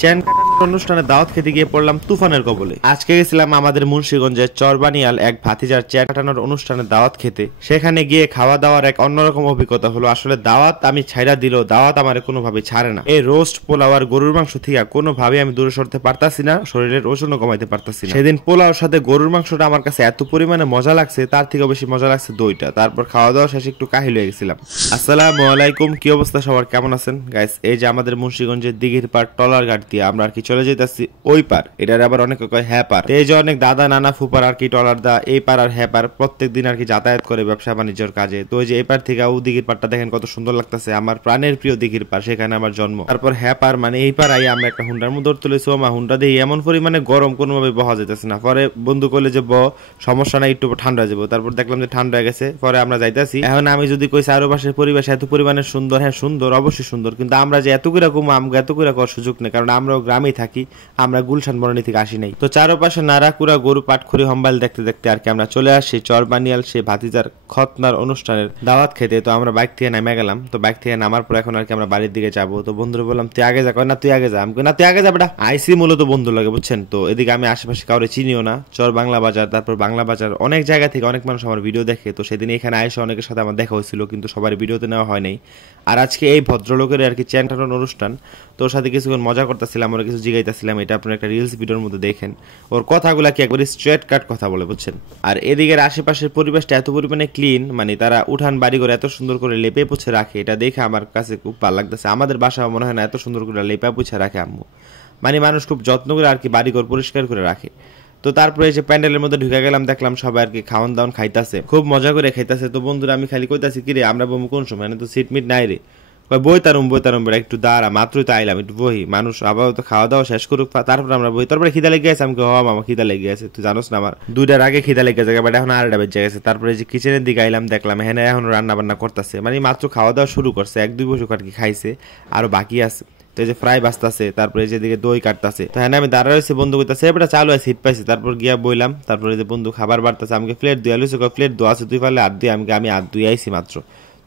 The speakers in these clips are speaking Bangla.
চেন কাটানোর অনুষ্ঠানে দাওয়াত খেতে গিয়ে পড়লাম তুফানের কবলে। আজকে গেছিলাম আমাদের মুন্সিগঞ্জের চরবানিয়াল এক ভাতিজার চেন কাটানোর অনুষ্ঠানে দাওয়াত খেতে। সেখানে গিয়ে খাওয়া দাওয়ার এক অন্যরকম অভিজ্ঞতা হলো। আসলে দাওয়াত আমি ছাইড়া দিলেও দাওয়াত আমার কোনোভাবে ছাড়ে না। এই রোস্ট পোলাও আর গরুর মাংস থেকে কোনোভাবে আমি দূরে সরতে পারতাছি না, শরীরের ওজনও কমাইতে পারতাছি না। সেদিন পোলাওর সাথে গরুর মাংসটা আমার কাছে এত পরিমাণে মজা লাগছে, তার থেকে বেশি মজা লাগছে দইটা। তারপর খাওয়া দাওয়া শেষে একটু কাহিল হয়ে গেছিলাম। আসসালামু আলাইকুম, কি অবস্থা সবার, কেমন আছেন গাইস? এই যে আমাদের মুন্সিগঞ্জের দিঘির পার টলার ঘাট দিয়ে আমরা আর কি চলে যেতেছি ওই পার, এটার আবার অনেকে কয় হ্যাঁ পার। এই যে অনেক দাদা নানা ফুপার আর কি টলার দা এই পার আর হ্যাঁ পার প্রত্যেকদিন আর কি যাতায়াত করে ব্যবসা বাণিজ্যের কাজে। তো ওই যে এই পার থেকে ও দিঘির পারটা দেখেন কত সুন্দর লাগতেছে, আমার প্রাণের প্রিয় দিঘির পার, সেখানে আমার জন্ম। তারপর হ্যাঁ পার মানে এই পার আই আমরা একটা হুন্ডার মধ্যে তুলেছি। মা হুন্ডা দিয়ে এমন পরিমাণে গরম কোনোভাবে বহা যেতেছে না। পরে বন্ধু কইলে যে সমস্যা নাই, একটু ঠান্ডা যাবো। তারপর দেখলাম যে ঠান্ডা হয়ে গেছে, পরে আমরা যাইতেছি। এখন আমি যদি কই চারপাশের পরিবেশ এত পরিমাণে সুন্দর, হ্যাঁ সুন্দর, অবশ্যই সুন্দর, কিন্তু আমরা যে এত করে কমো আমগো এত করে করার সুযোগ নেই, কারণ আমরাও গ্রামেই থাকি, আমরা গুলশান বনানী থেকে আসি নাই। তো চারপাশে নারাকুড়া গরু পাটখড়ি হম্বাল দেখতে দেখতে আর কি আমরা চলে আসি চরবানিয়াল সে ভাতিজার খতনার অনুষ্ঠানের দাওয়াত খেতে। তো আমরা বাইক থেকে নেমে গেলাম। তো বাইক থেকে নামার পর এখন আর কি আমরা বাড়ির দিকে যাবো। তো বন্ধুরা বললাম তুই আগে যা, না তুই আগে যা। আমি না তুই আগে যাবে, আইসি মূলত বন্ধু লাগে বুঝছেন। তো এদিকে আমি আশেপাশে কাউরে চিনিও না। চর বাংলা বাজার, তারপর বাংলা বাজার, অনেক জায়গা থেকে অনেক মানুষ আমার ভিডিও দেখে। তো সেদিন এখানে আইসে অনেকের সাথে আমার দেখা হয়েছিল, কিন্তু সবার ভিডিওতে নেওয়া হয় নাই। আর আজকে এই ভদ্রলোকের আর কি চেন কাটানোর অনুষ্ঠান, তো ওর সাথে কিছুক্ষণ মজা করতেছিলাম, ওরা কিছু জিগাইতেছিলাম। এটা আপনার একটা রিলস ভিডিওর মধ্যে দেখেন। ওর কথাগুলা কি একবারে স্ট্রেট কাট কথা বলে বুঝছেন। আর এদিকের আশেপাশের পরিবেশটা এত পরিমাণে ক্লিন, মানে তারা উঠান বাড়ি করে এত সুন্দর করে লেপে পুছে রাখে, এটা দেখে আমার কাছে খুব ভালো লাগতেছে। আমাদের বাসা মনে হয় না এত সুন্দর করে লেপা পুছে রাখে আম্মু, মানে মানুষ খুব যত্ন করে আর কি বাড়িঘর পরিষ্কার করে রাখে। তো তারপরে যে প্যান্ডেলের মধ্যে ঢুকে গেলাম, দেখলাম সবাই আর কি খাওয়ান দাওয়ান খাইতেছে, খুব মজা করে খাইতেছে। তো বন্ধুরা আমি খালি কইতাছি কি রে আমরা বমু কোন সময়, তো সিট মিট নাই রে। বইতারুম বেড়া একটু দাঁড়া, মাত্রই তো আইলাম, একটু বহি, মানুষ আবার তো খাওয়া দাওয়া শেষ করুক, তারপর আমরা বই। তারপরে খিদা লেগে গেছে, আমি মামা খিদা লেগে গেছে, তুই জানোস না আমার 2টার আগে খিদা লেগে গেছে, বাট এখন 8টা বেজে গেছে। তারপরে যে কিচেনের দিকে আইলাম, দেখলাম হ্যাঁ এখন রান্না বান্না করতেছে, মানে মাত্র খাওয়া দাওয়া শুরু করছে, 1-2 বছর আর কি খাইছে, আরো বাকি আছে। তো এই যে ফ্রাই বাজতাছে, তারপরে যেদিকে দই কাটতেছে। তো হ্যাঁ আমি দাঁড়া রয়েছি, বন্ধু কইতাছে এবারে চালু আছে, সিট পাইছি। তারপর গিয়া বইলাম, তারপরে যে বন্ধু খাবার বাড়তেছে, আমাকে প্লেট দিয়ে আলুছে, প্লেট দো আছে তুই পারলে হাত দিয়ে, আমি হাত ধুয়ে আইছি মাত্র,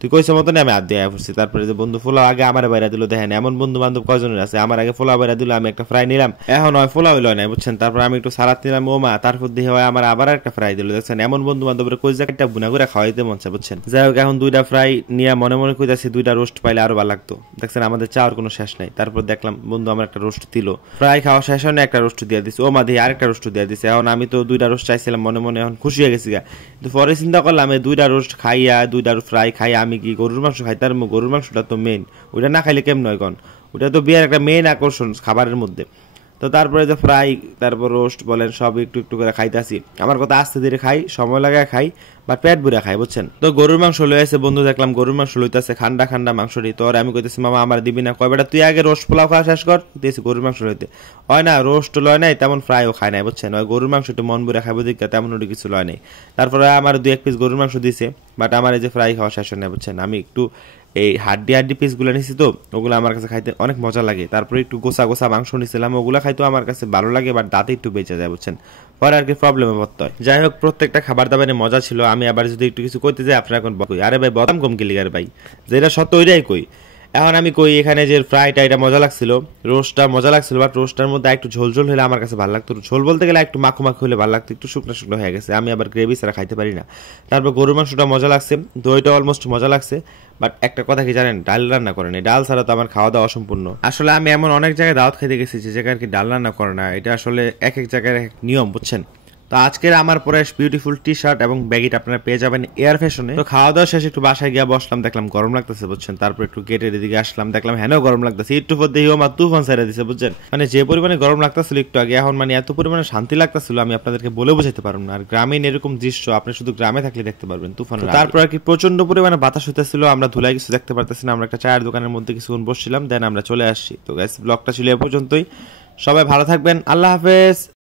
তুই কইছ মতন আমি হাত দিয়ে পড়ছি। তারপরে যে বন্ধু ফোলাও আগে আমার বাইরা দিল, দেখেন এমন বন্ধু বান্ধব কয়জনের আছে, আমার আগে ফোলা বাইরা দিল, আমি একটা ফ্রাই নিলাম, এখন হয় ফোলা হইল না বুঝছেন। তারপর আমি একটু সালাদ নিলাম ওমা, তারপর দিয়ে হয় আমার আবার একটা ফ্রাই দিল, দেখছেন এমন বন্ধু বান্ধবের কই জায়গাটা বুনা করে খাওয়াইতে মন চায় বুঝছেন। যাই হোক এখন 2টা ফ্রাই নিয়ে মনে মনে কইতাছি 2টা রোস্ট পাইলে আরো ভালো লাগতো, দেখছেন আমাদের চাওয়ার কোনো শেষ নাই। তারপর দেখলাম বন্ধু আমার একটা রোস্ট দিল, ফ্রাই খাওয়া শেষ হয় না, একটা রোস্ট দিয়ে দিছে, ওমা দিয়ে আরেকটা রোস্ট দিয়ে দিছে। এখন আমি তো 2টা রোস্ট চাইছিলাম মনে মনে, এখন খুশি হয়ে গেছি গা। কিন্তু পরে চিন্তা করলাম এই 2টা রোস্ট খাইয়া 2টা ফ্রাই খাই আমি কি গরুর মাংস খাই? তার গরুর মাংসটা তো মেইন, ওইটা না খাইলে কেমন হয় কন, ওইটা তো বিয়ের একটা মেইন আকর্ষণ খাবারের মধ্যে। তো তারপরে যে ফ্রাই, তারপর রোস্ট বলেন সব একটু একটু করে খাইতেছি। আমার কথা আস্তে ধীরে খাই, সময় লাগায় খাই, বাট পেট ভরে খাই বুঝছেন। তো গরুর মাংস লয়ে আসে বন্ধু, দেখলাম গরুর মাংস লইতেছে খান্ডা খান্ডা মাংসটি। তো আমি কইতেছি মামা আমার দিবি না? কয় বেটা তুই আগে রোস্ট পোলাও খাওয়া শেষ কর, দিয়েছি গরুর মাংস লইতে। হয় না রোস্ট লয় নাই, তেমন ফ্রাইও খায় নাই বুঝছেন, ওই গরুর মাংস একটু মন ভরে খাইব দিকে, তেমন ওটি কিছু লয় নাই। তারপরে আমার 2-1 পিস গরুর মাংস দিছে, বাট আমার এই যে ফ্রাই খাওয়া শেষ হয় না বুঝছেন। আমি একটু এই হাড্ডি পিস গুলা নিছি, তো ওগুলো আমার কাছে খাইতে অনেক মজা লাগে। তারপরে একটু গোসা গোসা মাংস নিছিলাম, ওগুলা খাইতো আমার কাছে ভালো লাগে, বাট দাঁতে একটু বেঁচে যায় বুঝছেন, পরে আর কি প্রবলেমে পড়তে হয়। যাই হোক প্রত্যেকটা খাবার দাবারে মজা ছিল। আমি আবার যদি একটু কিছু কইতে যাই আপনারা এখন কই আরে ভাই বদাম কম কি লিগার ভাই, যেটা সত্য ওইটাই কই। এখন আমি কই এখানে যে ফ্রাইটা এটা মজা লাগছিল, রোস্টটা মজা লাগছিল, বাট রোস্টার মধ্যে একটু ঝোল ঝোল হলে আমার কাছে ভালো লাগতো। ঝোল বলতে গেলে একটু মাখো মাখো হলে ভালো লাগতো, একটু শুকনো শুকনো হয়ে গেছে, আমি আবার গ্রেভি ছাড়া খাইতে পারি না। তারপর গরুর মাংসটা মজা লাগছে, দইটা অলমোস্ট মজা লাগছে, বাট একটা কথা কি জানেন, ডাল রান্না করে না, ডাল ছাড়া তো আমার খাওয়া দাওয়া অসম্পূর্ণ। আসলে আমি এমন অনেক জায়গায় দাওয়াত খেতে গেছি যে জায়গায় আর কি ডাল রান্না করে না, এটা আসলে এক এক জায়গায় এক নিয়ম বুঝছেন। তো আজকের আমার পরে বিউটিফুল টি শার্ট এবং ব্যাগিটা আপনারা পেয়ে যাবেন এয়ার ফ্যাশনে। তো খাওয়া দাওয়া শেষে একটু বাসায় গিয়ে বসলাম, দেখলাম গরম লাগতেছে বুঝছেন। তারপর একটু গেটের দিকে আসলাম, দেখলাম হ্যাঁ গরম লাগতেছে, একটু পর দেখি আমার তুফান ছেড়ে দিছে বুঝছেন। মানে যে পরিমাণে গরম লাগতেছিল একটু আগে, এখন মানে এত পরিমাণে শান্তি লাগতেছিল আমি আপনাদেরকে বলে বোঝাতে পারবো না। আর গ্রামীণ এরকম দৃশ্য আপনি শুধু গ্রামে থাকলে দেখতে পারবেন তুফান। তারপর আর কি প্রচন্ড পরিমাণে বাতাস হইতেছিল, আমরা ধুলাই কিছু দেখতে পারতেছি না। আমরা একটা চায়ের দোকানের মধ্যে কিছুক্ষণ বসছিলাম, দেন আমরা চলে আসছি। তো গাইস ব্লগটা ছিল এ পর্যন্তই, সবাই ভালো থাকবেন, আল্লাহ হাফেজ।